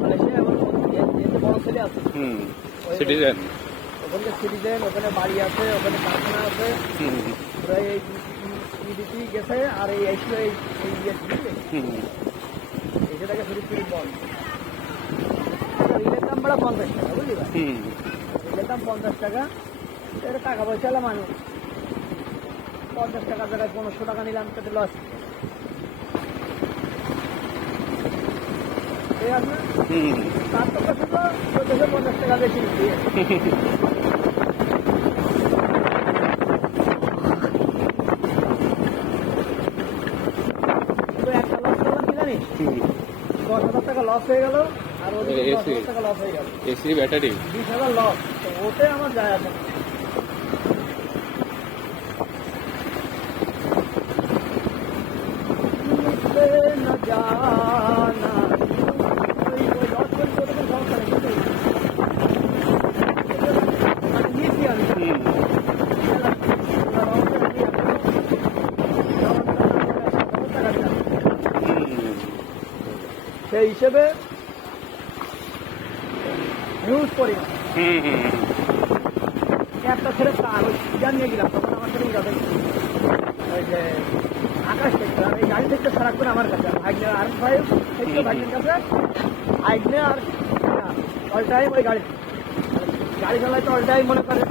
Malaysia এবং বড় ছেলে আছে সিটিজেন। ওখানে সিটিজেন, ওখানে বাড়ি আছে, ওখানে কারখানা আছে। ওরা এই ইডিপি গেছে আর এই এসলো এই এটাকে ফিরিয়ে বল। রিলের দাম বড় 50 টাকা, বুঝলি ভাই? রিলের দাম 50 টাকা। এটা টাকা পয়সা এলাম আমি 50 টাকার জায়গায় 1500 টাকা নিলাম, তাতে লস। ঠিক আছে না? তার তো কাছে তো 1450 টাকা বেশি দিয়ে একটা লস করলাম কি জানিস? 10,000 টাকা লস হয়ে গেল আর ওদিকে 10,000 টাকা লস হয়ে গেল। AC battery 20,000 loss. তো ওতে আমার যায় আসে না। না জানা ওই লস করে ওদের সমস্যা নেই, কিন্তু মানে নিয়েছি আমি সেই হিসেবে নিউজ করি না। একটা ছেলে জানিয়ে গেলাম, তখন আমার সাথে যাবে ওই যে আকাশ দেখতে, এই গাড়ি দেখতে সারাক্ষণ আমার কাছে ভাগ্নে আর ভাই দেখতে ভাগ্নের কাছে ভাগ্নে আর অল টাইম ওই গাড়ি চালায় তো অল টাইম মনে করে